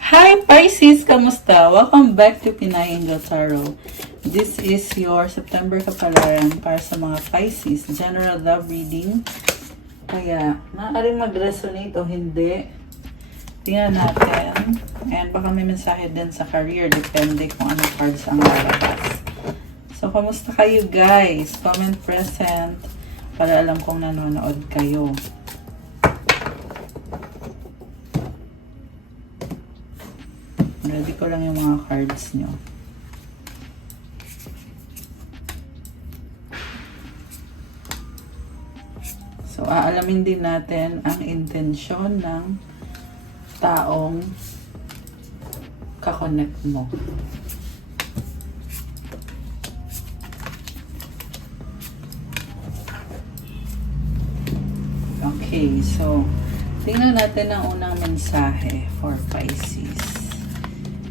Hi Pisces! Kamusta? Welcome back to Pinay Angel Tarot. This is your September kapalaran para sa mga Pisces. General love reading. Kaya, maaaring mag-resonate o hindi. Tingnan natin. And baka may mensahe din sa career. Depende kung anong cards ang lalabas. So, kamusta kayo guys? Comment present para alam kong nanonood kayo. Ready ko lang yung mga cards nyo. So, aalamin din natin ang intensyon ng taong kakonect mo. Okay, so, tingnan natin ang unang mensahe for Pisces.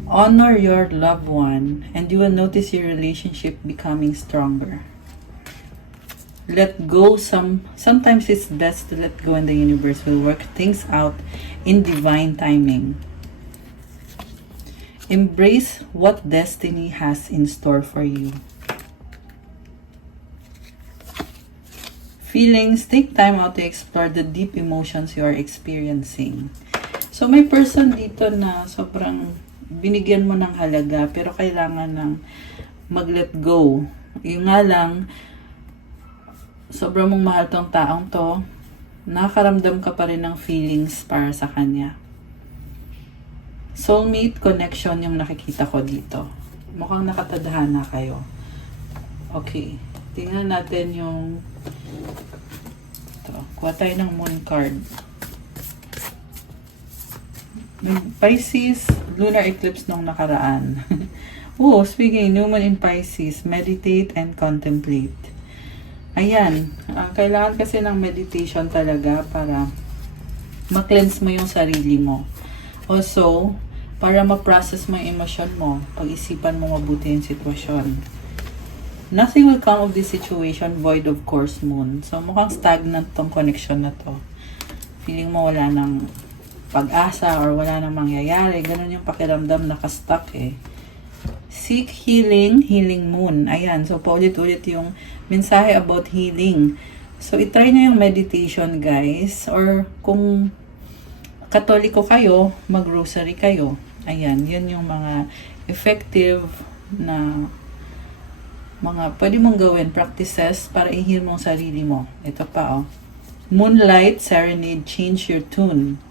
Honor your loved one and you will notice your relationship becoming stronger. Let go. Sometimes it's best to let go and the universe will work things out in divine timing. Embrace what destiny has in store for you. Feelings, take time out to explore the deep emotions you are experiencing. So may person dito na sobrang binigyan mo ng halaga pero kailangan ng mag-let go. Yung nga lang, sobrang mong mahal tong taong to, nakakaramdam ka pa rin ng feelings para sa kanya. Soulmate connection yung nakikita ko dito. Mukhang nakatadhana kayo. Okay, tingnan natin yung ito. Kuha tayo ng moon card. Pisces, lunar eclipse nung nakaraan. Oh, speaking, new moon in Pisces, meditate and contemplate. Ayan, kailangan kasi ng meditation talaga para ma-cleanse mo yung sarili mo. Also, para ma-process mo yung emosyon mo, pag-isipan mo mabuti yung sitwasyon. Nothing will come of this situation void of course moon. So, mukhang stagnant tong connection na to. Feeling mo wala ng pag-asa or wala nang mangyayari. Ganun yung pakiramdam, nakastuck eh. Seek healing, healing moon. Ayan, so paulit-ulit yung mensahe about healing. So, itry nyo yung meditation guys. Or kung Katoliko kayo, mag-rosary kayo. Ayan, yun yung mga effective na mga pwede mong gawin, practices para i-heal mong sarili mo. Ito pa oh. Moonlight Serenade, change your tune.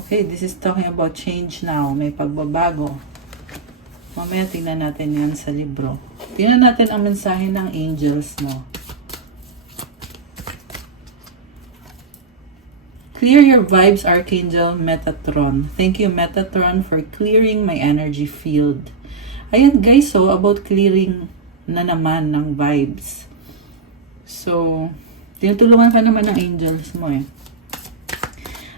Okay, this is talking about change now. May pagbabago. Mamaya tingnan natin yan sa libro. Tingnan natin ang mensahe ng angels mo. Clear your vibes, Archangel Metatron. Thank you, Metatron, for clearing my energy field. Ayan guys, so about clearing na naman ng vibes. So, tinutulungan ka naman ng angels mo eh.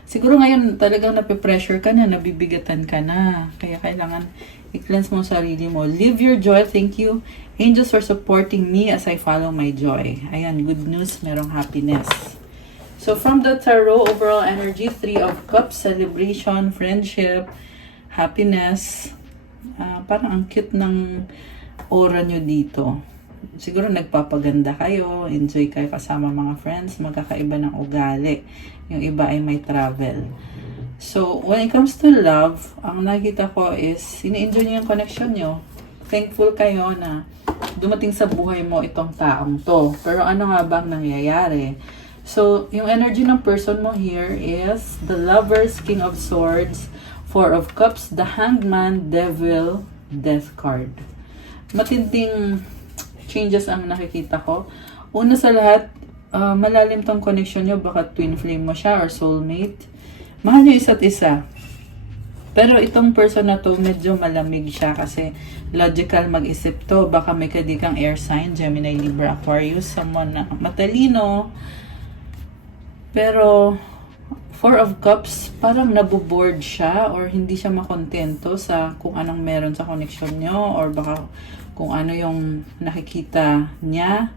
Siguro ngayon talagang nape-pressure ka na, nabibigatan ka na. Kaya kailangan i-cleanse mo sarili mo. Live your joy. Thank you, angels, for supporting me as I follow my joy. Ayan, good news, merong happiness. So from the tarot, overall energy, 3 of Cups, celebration, friendship, happiness. Parang ang cute ng aura nyo dito. Siguro nagpapaganda kayo, enjoy kayo kasama mga friends, magkakaiba ng ugali. Yung iba ay may travel. So, when it comes to love, ang nakita ko is, ini-enjoy nyo yung connection nyo. Thankful kayo na dumating sa buhay mo itong taong to. Pero ano nga bang nangyayari? So, yung energy ng person mo here is the Lovers, King of Swords, 4 of Cups, the Hangman, Devil, Death card. Matinding changes ang nakikita ko. Una sa lahat, malalim tong connection nyo. Baka twin flame mo siya or soulmate. Mahal nyo isa't isa. Pero itong person na to, medyo malamig siya kasi logical mag-isip to. Baka may kadikang air sign, Gemini, Libra, Aquarius, someone na matalino. Pero 4 of Cups, parang naboboard siya or hindi siya makontento sa kung anong meron sa connection nyo or baka kung ano yung nakikita niya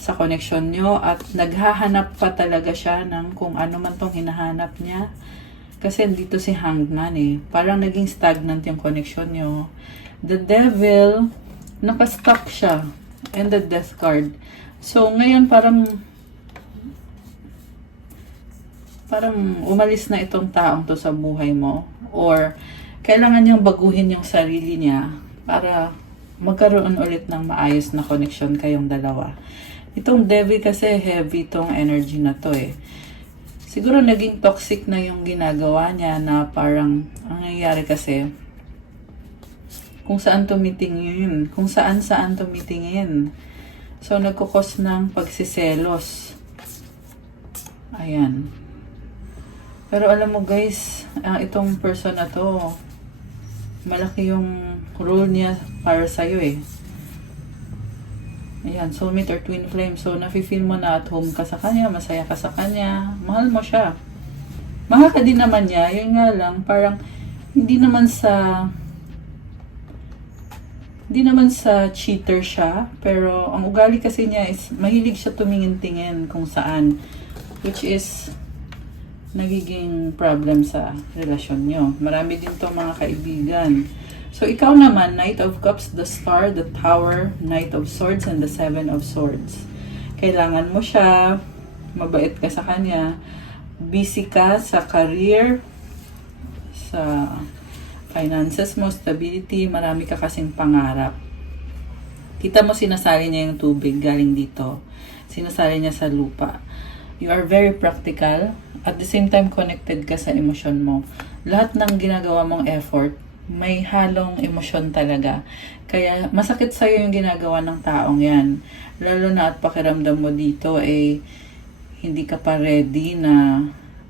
sa connection nyo at naghahanap pa talaga siya ng kung ano man tong hinahanap niya. Kasi dito si Hangman eh. Parang naging stagnant yung connection nyo. The Devil, nakastuck siya. And the Death card. So, ngayon parang umalis na itong taong to sa buhay mo. Or, kailangan niyang baguhin yung sarili niya para magkaroon ulit ng maayos na connection kayong dalawa. Itong Devil kasi heavy itong energy na to eh. Siguro naging toxic na yung ginagawa niya na parang, ang nangyayari kasi, kung saan tumitingin. Kung saan tumitingin. So, nagkukos ng pagsiselos. Ayan. Pero alam mo guys, itong person na to, malaki yung role niya para sa'yo eh. Ayan, soulmate or twin flame. So, nafe-feel mo na at home ka sa kanya, masaya ka sa kanya, mahal mo siya. Mahal ka din naman niya, yun nga lang, parang hindi naman sa cheater siya, pero ang ugali kasi niya is mahilig siya tumingin-tingin kung saan, which is nagiging problem sa relasyon nyo. Marami din to mga kaibigan. So, ikaw naman, Knight of Cups, the Star, the Tower, Knight of Swords, and the Seven of Swords. Kailangan mo siya, mabait ka sa kanya, busy ka sa career, sa finances mo, stability, marami ka kasing pangarap. Kita mo sinasali niya yung tubig galing dito. Sinasali niya sa lupa. You are very practical. At the same time, connected ka sa emosyon mo. Lahat ng ginagawa mong effort, may halong emosyon talaga. Kaya masakit sa'yo yung ginagawa ng taong yan. Lalo na at pakiramdam mo dito hindi ka pa ready na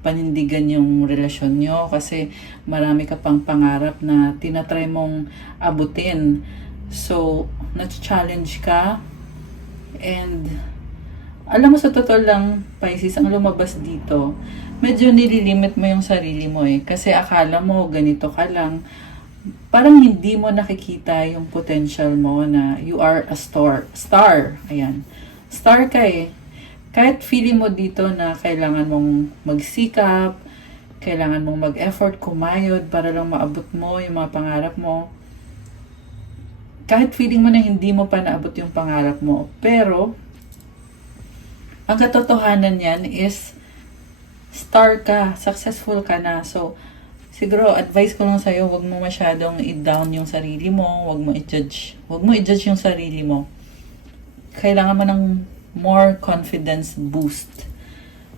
panindigan yung relasyon nyo kasi marami ka pang pangarap na tinatry mong abutin. So, na-challenge ka and alam mo sa totoo lang, Pisces, ang lumabas dito, medyo nililimit mo yung sarili mo eh. Kasi akala mo ganito ka lang. Parang hindi mo nakikita yung potential mo na you are a star. Ayan. Star ka eh. Kahit feeling mo dito na kailangan mong magsikap, kailangan mong mag-effort, kumayod para lang maabot mo yung mga pangarap mo. Kahit feeling mo na hindi mo pa naabot yung pangarap mo. Pero, ang katotohanan yan is star ka, successful ka na. So, siguro, advice ko lang sa'yo, huwag mo masyadong i-down yung sarili mo, huwag mo i-judge yung sarili mo. Kailangan mo ng more confidence boost.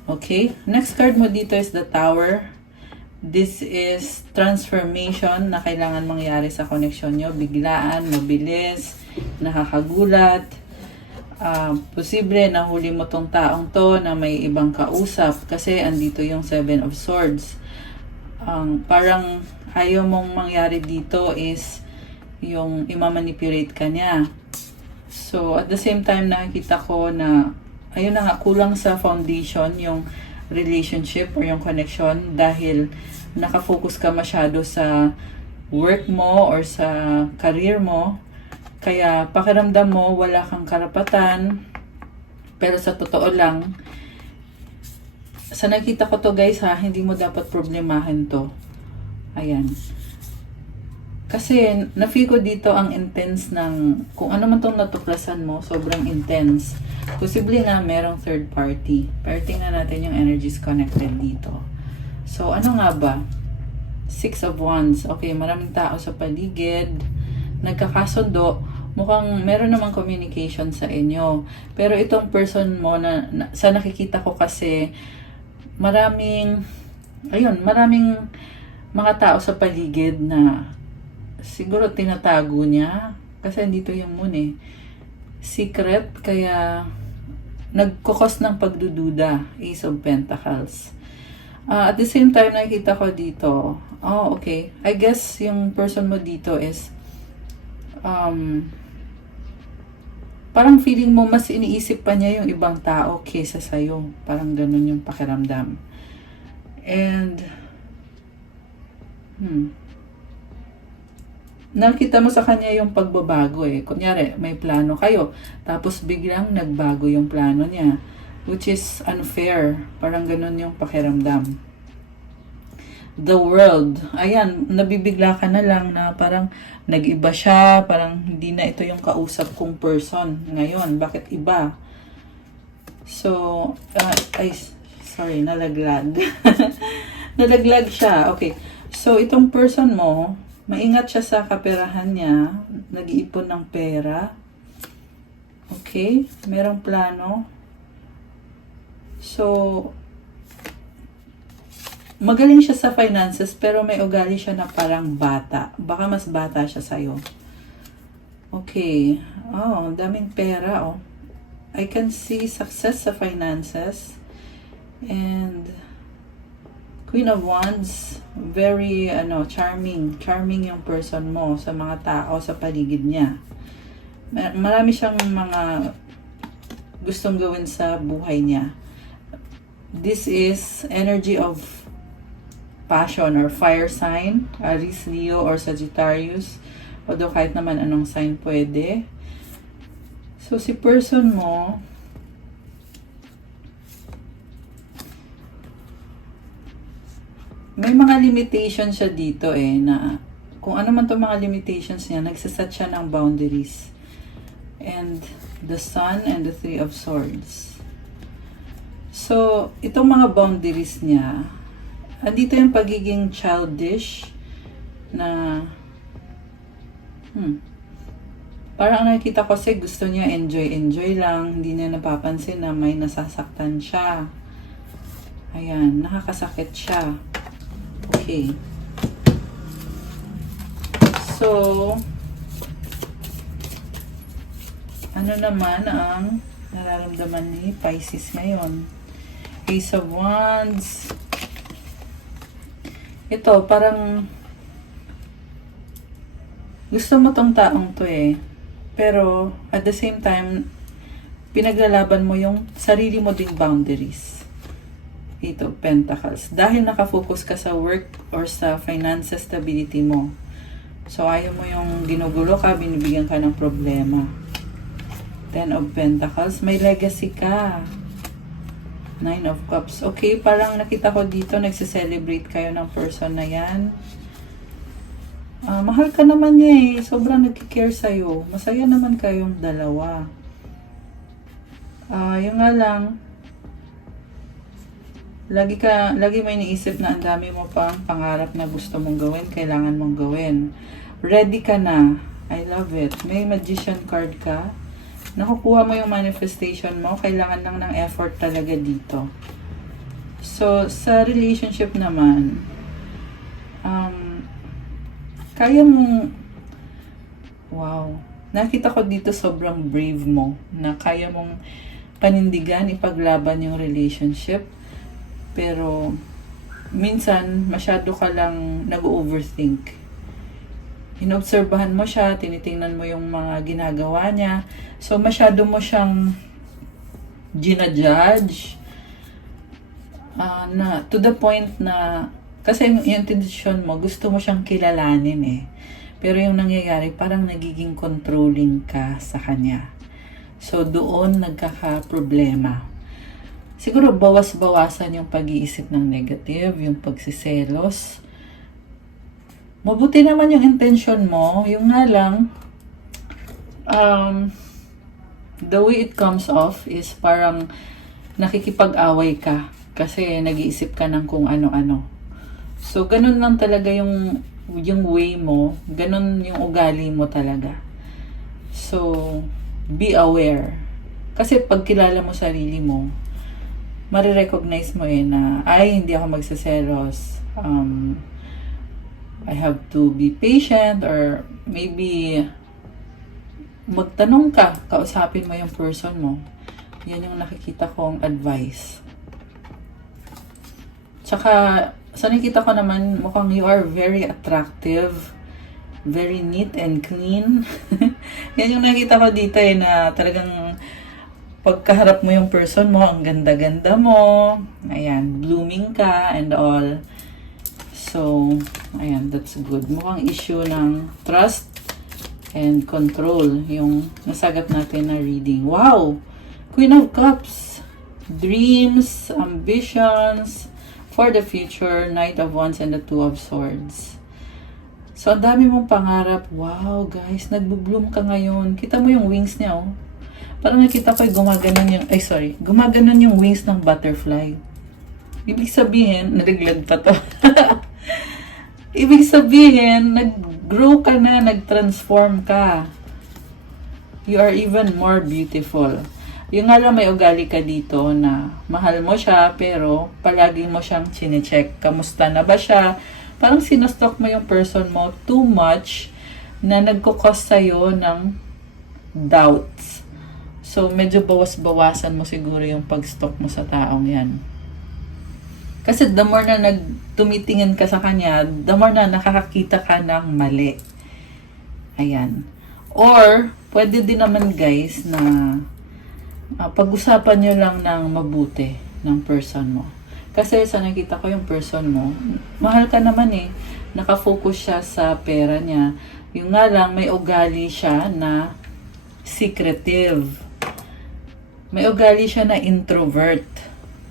Okay? Next card mo dito is the Tower. This is transformation na kailangan mangyari sa connection nyo. Biglaan, mabilis, nakakagulat. Posible nahuli mo tong taong to na may ibang kausap kasi andito yung Seven of Swords. Parang ayaw mong mangyari dito is yung imamanipulate ka niya. So, at the same time, nakikita ko na ayun na nga, kulang sa foundation yung relationship or yung connection dahil nakafocus ka masyado sa work mo or sa career mo. Kaya pakiramdam mo wala kang karapatan. Pero sa totoo lang, sa nakita ko to guys ha, hindi mo dapat problemahin to. Ayan. Kasi na-feel ko dito ang intense ng, kung ano man itong natuklasan mo, sobrang intense. Posible na merong third party. Pero tingnan natin yung energies connected dito. So ano nga ba? Six of Wands. Okay, maraming tao sa paligid. Nagkakasundo. Mukhang meron namang communication sa inyo. Pero itong person mo sa nakikita ko kasi maraming mga tao sa paligid na siguro tinatago niya kasi andito yung moon eh. Secret, kaya nagkukos ng pagdududa. Ace of Pentacles. At the same time, nakikita ko dito, okay. I guess yung person mo dito is parang feeling mo mas iniisip pa niya yung ibang tao kaysa sa'yo. Parang ganun yung pakiramdam. And nakita mo sa kanya yung pagbabago eh. Kunyari, may plano kayo. Tapos biglang nagbago yung plano niya. Which is unfair. Parang ganun yung pakiramdam. the world. Ayan, nabibigla ka na lang na parang nag-iba siya, parang hindi na ito yung kausap kong person ngayon. Bakit iba? So, sorry, nalaglag. Nalaglag siya. Okay. So, itong person mo, maingat siya sa kaperahan niya, nag-iipon ng pera. Okay? Merong plano. So, magaling siya sa finances, pero may ugali siya na parang bata. Baka mas bata siya sa'yo. Okay. Oh, daming pera, oh. I can see success sa finances. And Queen of Wands, very, charming. Charming yung person mo sa mga tao sa paligid niya. Marami siyang mga gustong gawin sa buhay niya. This is energy of passion or fire sign, Aries, Leo, or Sagittarius. Although kahit naman anong sign pwede. So, si person mo, may mga limitations siya dito na kung ano man itong mga limitations niya, nagsaset siya ng boundaries. And the Sun and the Three of Swords. So, itong mga boundaries niya, andito yung pagiging childish na parang nakikita ko kasi gusto niya enjoy lang, hindi niya napapansin na may nasasaktan siya. Ayan, nakakasakit siya. Okay. So, ano naman ang nararamdaman ni Pisces ngayon? Ace of Wands. Ito, parang gusto mo tong taong to pero at the same time, pinaglalaban mo yung sarili mo ding boundaries. Ito, Pentacles. Dahil nakafocus ka sa work or sa financial stability mo. So, ayaw mo yung ginugulo ka, binibigyan ka ng problema. Ten of Pentacles. May legacy ka. Nine of Cups. Okay, parang nakita ko dito, nagsiselebrate kayo ng person na yan. Mahal ka naman niya sobrang nagkikare sa'yo. Masaya naman kayong dalawa. Yung nga lang, lagi mo iniisip na ang dami mo pang pangarap na gusto mong gawin, kailangan mong gawin. Ready ka na. I love it. May Magician card ka. Nakukuha mo yung manifestation mo, kailangan lang ng effort talaga dito. So, sa relationship naman, kaya mong, wow, nakita ko dito sobrang brave mo, na kaya mong panindigan, ipaglaban yung relationship, pero minsan, masyado ka lang nag-overthink. Inobserbahan mo siya, tinitingnan mo yung mga ginagawa niya. So, masyado mo siyang ginajudge. Na, to the point na, kasi yung intention mo, gusto mo siyang kilalanin Pero yung nangyayari, parang nagiging controlling ka sa kanya. So, doon nagkaka-problema. Siguro, bawas-bawasan yung pag-iisip ng negative, yung pagsiselos. Mabuti naman yung intention mo, yung nga lang, the way it comes off is parang nakikipag-away ka kasi nag-iisip ka ng kung ano-ano. So, ganun lang talaga yung way mo, ganun yung ugali mo talaga. So, be aware. Kasi pag kilala mo sarili mo, marirecognize mo na, ay, hindi ako magsaselos. I have to be patient or maybe magtanong ka, kausapin mo yung person mo. Yan yung nakikita kong advice. Tsaka, sa nakikita ko naman, mukhang you are very attractive, very neat and clean. Yan yung nakikita ko dito na talagang pagkaharap mo yung person mo, ang ganda-ganda mo. Ayan, blooming ka and all. So, ayan, that's good. Mukhang issue ng trust and control yung nasagap natin na reading. Wow! Queen of Cups. Dreams, ambitions, for the future, Knight of Wands and the Two of Swords. So, ang dami mong pangarap. Wow, guys, nagbo-bloom ka ngayon. Kita mo yung wings niya, oh. Parang nakita ko gumaganon yung, gumaganon yung wings ng butterfly. Ibig sabihin, nalaglag pa to. Ibig sabihin, nag-grow ka na, nag-transform ka. You are even more beautiful. Yung nga lang may ugali ka dito na mahal mo siya, pero palagi mo siyang chinecheck. Kamusta na ba siya? Parang sinostock mo yung person mo too much na nagkukos sa'yo ng doubts. So, medyo bawas-bawasan mo siguro yung pag-stock mo sa taong yan. Kasi the more na tumitingin ka sa kanya, the more na nakakakita ka ng mali. Ayan. Or, pwede din naman guys na pag-usapan nyo lang ng mabuti ng person mo. Kasi sa nakita ko yung person mo, mahal ka naman eh. Nakafocus siya sa pera niya. Yung nga lang, may ugali siya na secretive. May ugali siya na introvert.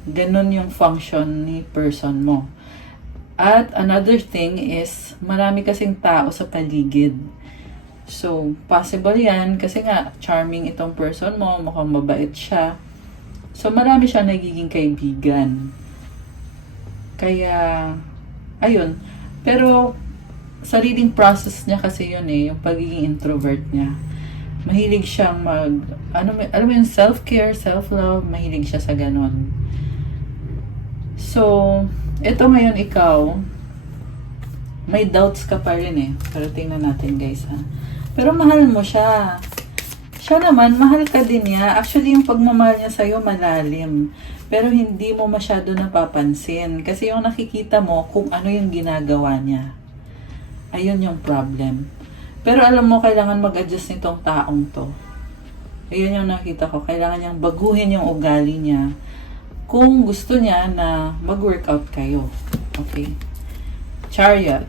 Ganon yung function ni person mo. At another thing is, marami kasing tao sa paligid. So, possible yan kasi nga, charming itong person mo, mukhang mabait siya. So, marami siya nagiging kaibigan. Kaya, ayun. Pero, sariling process niya kasi yun eh, yung pagiging introvert niya. Mahilig siyang alam mo yung self-care, self-love, mahilig siya sa ganon. So, ito ngayon ikaw, may doubts ka pa rin eh. Pero tingnan natin guys ha. Pero mahal mo siya. Siya naman, mahal ka din niya. Actually, yung pagmamahal niya sa'yo malalim. Pero hindi mo masyado napapansin. Kasi yung nakikita mo kung ano yung ginagawa niya. Ayun yung problem. Pero alam mo, kailangan mag-adjust nitong taong to. Ayun yung nakita ko. Kailangan niyang baguhin yung ugali niya. Kung gusto niya na mag-workout kayo. Okay. Chariot.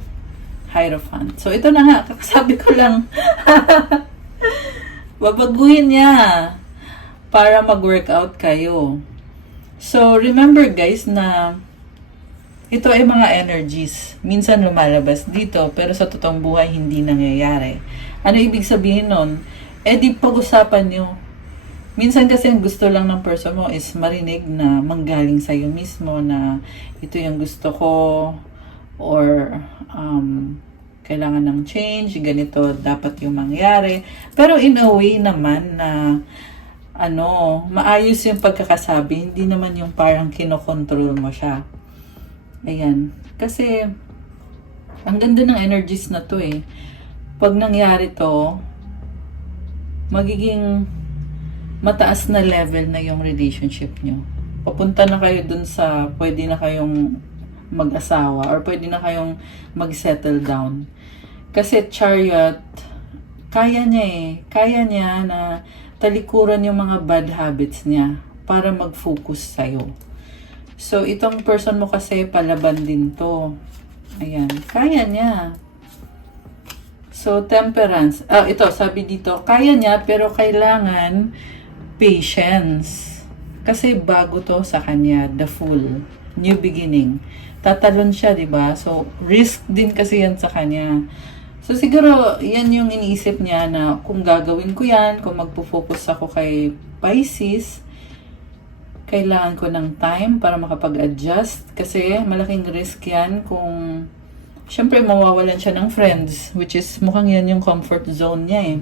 Hierophant. So, ito na nga. Kakasabi ko lang. Babaguhin niya para mag-workout kayo. So, remember guys na ito ay mga energies. Minsan lumalabas dito, pero sa totoong buhay hindi nangyayari. Ano ibig sabihin nun? Di pag-usapan nyo. Minsan kasi ang gusto lang ng person mo is marinig na manggaling sa'yo mismo na ito yung gusto ko or kailangan ng change, ganito dapat yung mangyari. Pero in a way naman na maayos yung pagkakasabi, hindi naman yung parang kinokontrol mo siya. Ayan. Kasi, ang ganda ng energies na to eh. Pag nangyari to, magiging mataas na level na yung relationship nyo. Papunta na kayo dun sa pwede na kayong mag-asawa or pwede na kayong mag-settle down. Kasi Chariot, kaya niya eh. Kaya niya na talikuran yung mga bad habits niya para mag-focus sa'yo. So, itong person mo kasi palaban din to. Ayan. Kaya niya. So, temperance. Ito, sabi dito, kaya niya pero kailangan patience. Kasi bago to sa kanya, the Fool. New beginning. Tatalon siya, di ba? So, risk din kasi yan sa kanya. So, siguro, yan yung iniisip niya na kung gagawin ko yan, kung magpo-focus ako kay Pisces, kailangan ko ng time para makapag-adjust. Kasi malaking risk yan kung, syempre, mawawalan siya ng friends, which is mukhang yan yung comfort zone niya eh.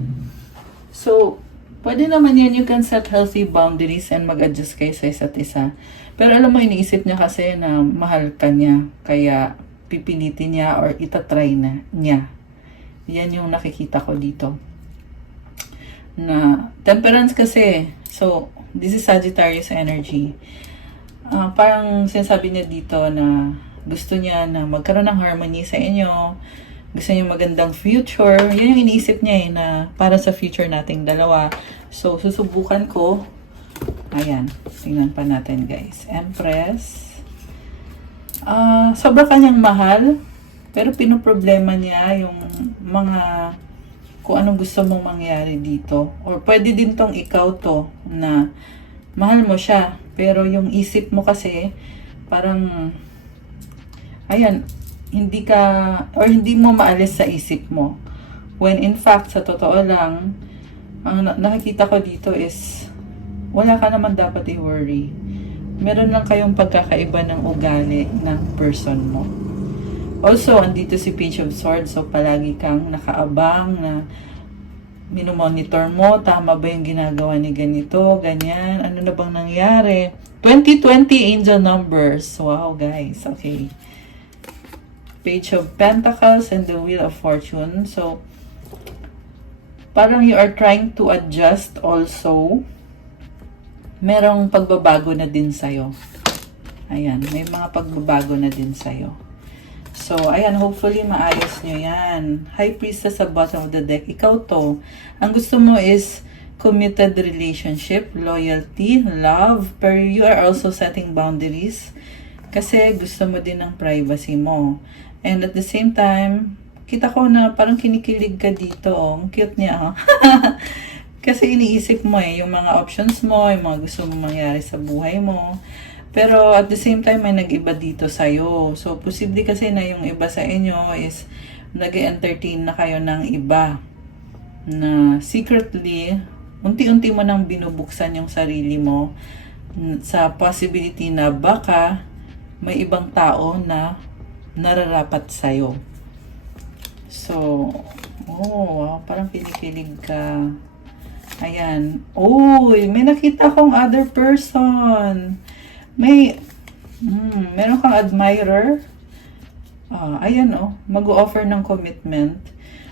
So, pwede naman yan, you can set healthy boundaries and mag-adjust kayo sa isa't isa. Pero alam mo, iniisip niya kasi na mahal ka niya, kaya pipilitin niya or itatry na niya. Yan yung nakikita ko dito. Na temperance kasi. So, this is Sagittarius energy. Parang sinasabi niya dito na gusto niya na magkaroon ng harmony sa inyo. Gusto niya magandang future. Yan yung iniisip niya eh, na para sa future nating dalawa. So, susubukan ko. Ayan. Tingnan pa natin guys. Empress. Sobra kanyang mahal. Pero pinoproblema niya yung mga kung anong gusto mong mangyari dito. Or pwede din tong ikaw to na mahal mo siya. Pero yung isip mo kasi parang ayan, hindi ka, or hindi mo maalis sa isip mo. When in fact, sa totoo lang, ang nakikita ko dito is, wala ka naman dapat i-worry. Meron lang kayong pagkakaiba ng ugali ng person mo. Also, andito si Page of Swords, so palagi kang nakaabang na minomonitor mo, tama ba yung ginagawa ni ganito, ganyan, ano na bang nangyari. 2020 angel numbers. Wow, guys. Okay. Page of Pentacles and the Wheel of Fortune. So, parang you are trying to adjust also. Merong pagbabago na din sa'yo. Ayan, may mga pagbabago na din sa'yo. So, ayan, hopefully maayos nyo yan. High Priestess sa bottom of the deck. Ikaw to. Ang gusto mo is committed relationship, loyalty, love, pero you are also setting boundaries kasi gusto mo din ng privacy mo. And at the same time, kita ko na parang kinikilig ka dito. Oh. Ang cute niya. Oh. Kasi iniisip mo yung mga options mo, yung mga gusto mong mangyari sa buhay mo. Pero at the same time, may nag-iba dito sa'yo. So, posible kasi na yung iba sa inyo is nag-entertain na kayo ng iba. Na secretly, unti-unti mo nang binubuksan yung sarili mo sa possibility na baka may ibang tao na nararapat sa'yo. So, wow, parang kinikilig ka. Ayan. Uy, may nakita kong other person. Meron kang admirer. Ayan mag-o-offer ng commitment.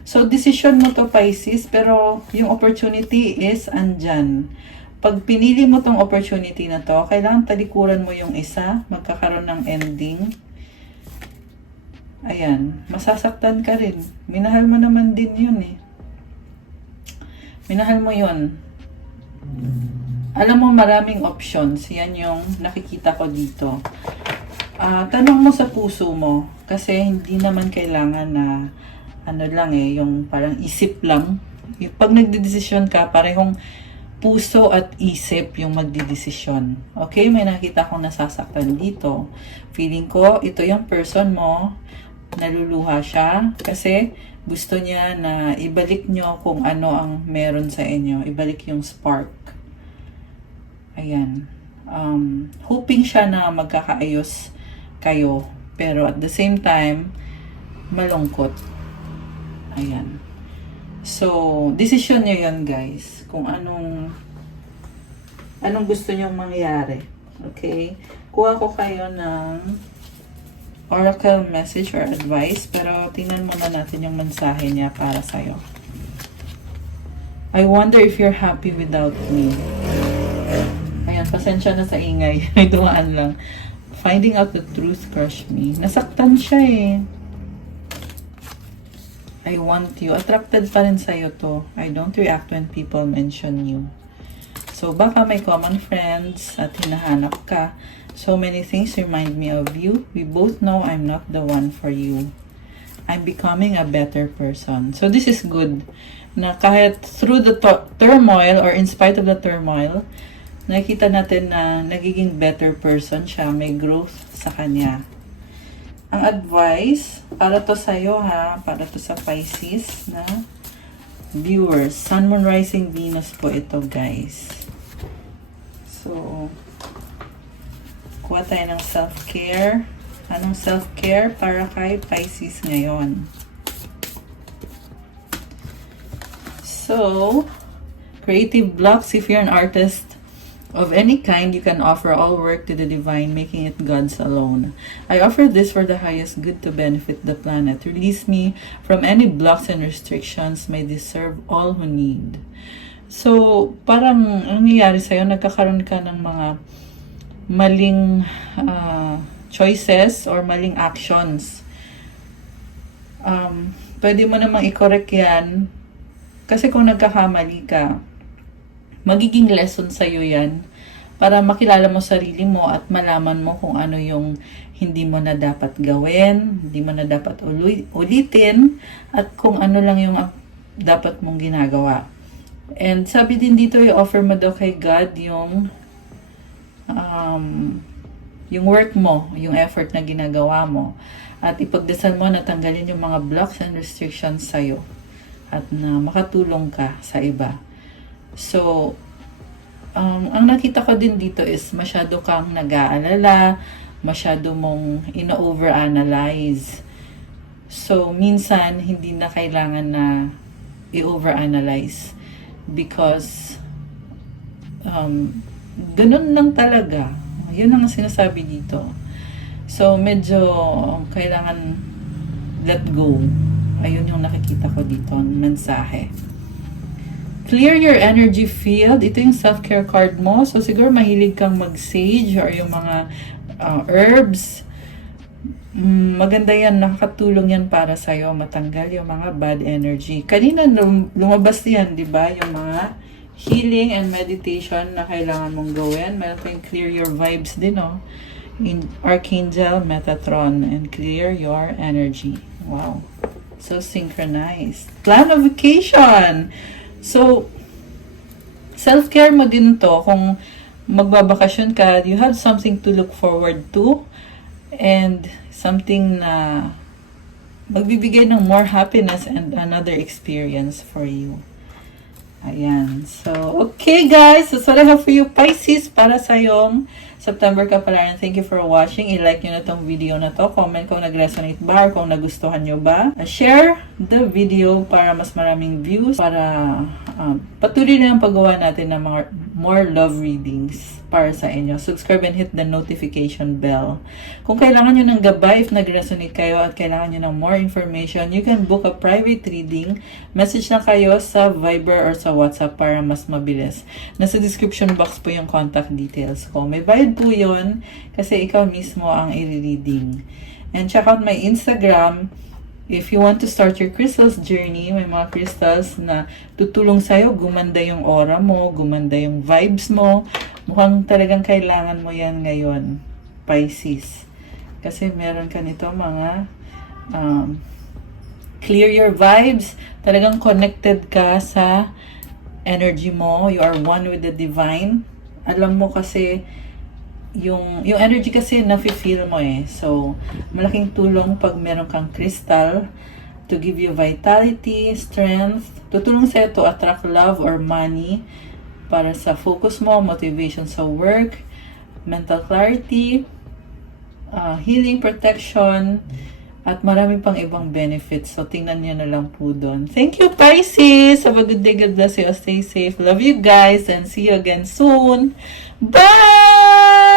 So, decision mo to Pisces, pero yung opportunity is andyan. Pag pinili mo tong opportunity na to, kailangan talikuran mo yung isa, magkakaroon ng ending. Ayan, masasaktan ka rin. Minahal mo naman din yun eh. Minahal mo yun. Alam mo, maraming options. Yan yung nakikita ko dito. Tanong mo sa puso mo. Kasi hindi naman kailangan na yung parang isip lang. Pag nagdedesisyon ka, parehong puso at isip yung magdedesisyon. Okay? May nakita akong nasasaktan dito. Feeling ko, ito yung person mo. Naluluha siya. Kasi gusto niya na ibalik nyo kung ano ang meron sa inyo. Ibalik yung spark. Ayan. Hoping siya na magkakaayos kayo. Pero at the same time, malungkot. Ayan. So, decision nyo yun, guys. Kung anong gusto nyong mangyari. Okay? Kuha ko kayo ng oracle message or advice. Pero tingnan muna natin yung mensahe niya para sa'yo. I wonder if you're happy without me. Ayan, pasensya na sa ingay. May dumaan lang. Finding out the truth crushed me. Nasaktan siya eh. I want you. Attracted pa rin sa'yo to. I don't react when people mention you. So, baka may common friends at hinahanap ka. So many things remind me of you. We both know I'm not the one for you. I'm becoming a better person. So, this is good. Na kahit through the turmoil or in spite of the turmoil, nakikita natin na nagiging better person siya. May growth sa kanya. Ang advice, para to sa'yo ha, para to sa Pisces na viewers. Sun, Moon, Rising, Venus po ito guys. So, kuha tayo ng self-care. Anong self-care para kay Pisces ngayon? So, creative blocks. If you're an artist of any kind, you can offer all work to the divine, making it God's alone. I offer this for the highest good to benefit the planet. Release me from any blocks and restrictions. May this serve all who need. So, parang ang nangyayari sa'yo, nagkakaroon ka ng mga maling choices or maling actions. Pwede mo namang i-correct yan. Kasi kung nagkakamali ka, magiging lesson sa'yo yan para makilala mo sarili mo at malaman mo kung ano yung hindi mo na dapat gawin, hindi mo na dapat ulitin, at kung ano lang yung dapat mong ginagawa. And sabi din dito, i-offer mo daw kay God yung yung work mo, yung effort na ginagawa mo. At ipagdasal mo na tanggalin yung mga blocks and restrictions sa'yo. At na makatulong ka sa iba. So, ang nakita ko din dito is masyado kang nag-aalala, masyado mong ina-overanalyze. So, minsan, hindi na kailangan na i-overanalyze. Because, ganun lang talaga. Yun ang sinasabi dito. So, medyo kailangan let go. Ayun yung nakikita ko dito, mensahe. Clear your energy field. Ito yung self-care card mo. So, siguro mahilig kang mag-sage or yung mga herbs. Maganda yan. Nakakatulong yan para sa'yo matanggal yung mga bad energy. Kanina lumabas yan, di ba? Yung mga healing and meditation na kailangan mong gawin. Meron pa yung clear your vibes din, no? In Archangel Metatron, and clear your energy. Wow. So synchronized. Plan a vacation. So, self-care mo din to. Kung magbabakasyon ka, you have something to look forward to. And something na magbibigay ng more happiness and another experience for you. Ayan. So, okay guys. So, what I have for you, Pisces, para sa yung September Kapalaran. Thank you for watching. I-like nyo na tong video na to. Comment kung nag-resonate ba or kung nagustuhan nyo ba. Share the video para mas maraming views. Para patuloy na yung paggawa natin ng mga more love readings para sa inyo. Subscribe and hit the notification bell. Kung kailangan nyo ng gabay, if nag-resonate kayo at kailangan nyo ng more information, you can book a private reading. Message na kayo sa Viber or sa WhatsApp para mas mabilis. Nasa description box po yung contact details ko. May bayad po yun kasi ikaw mismo ang i-reading. And check out my Instagram. If you want to start your crystals journey, may mga crystals na tutulong sa'yo, gumanda yung aura mo, gumanda yung vibes mo. Mukhang talagang kailangan mo yan ngayon, Pisces. Kasi meron ka nito mga clear your vibes. Talagang connected ka sa energy mo. You are one with the divine. Alam mo kasi, yung energy kasi nafe-feel mo eh. So, malaking tulong pag meron kang crystal to give you vitality, strength. Tutulong sa'yo to attract love or money para sa focus mo, motivation sa work, mental clarity, healing, protection, at marami pang ibang benefits. So, tingnan nyo na lang po doon. Thank you, Pisces! Have a good day. God bless you. Stay safe. Love you guys and see you again soon. Bye!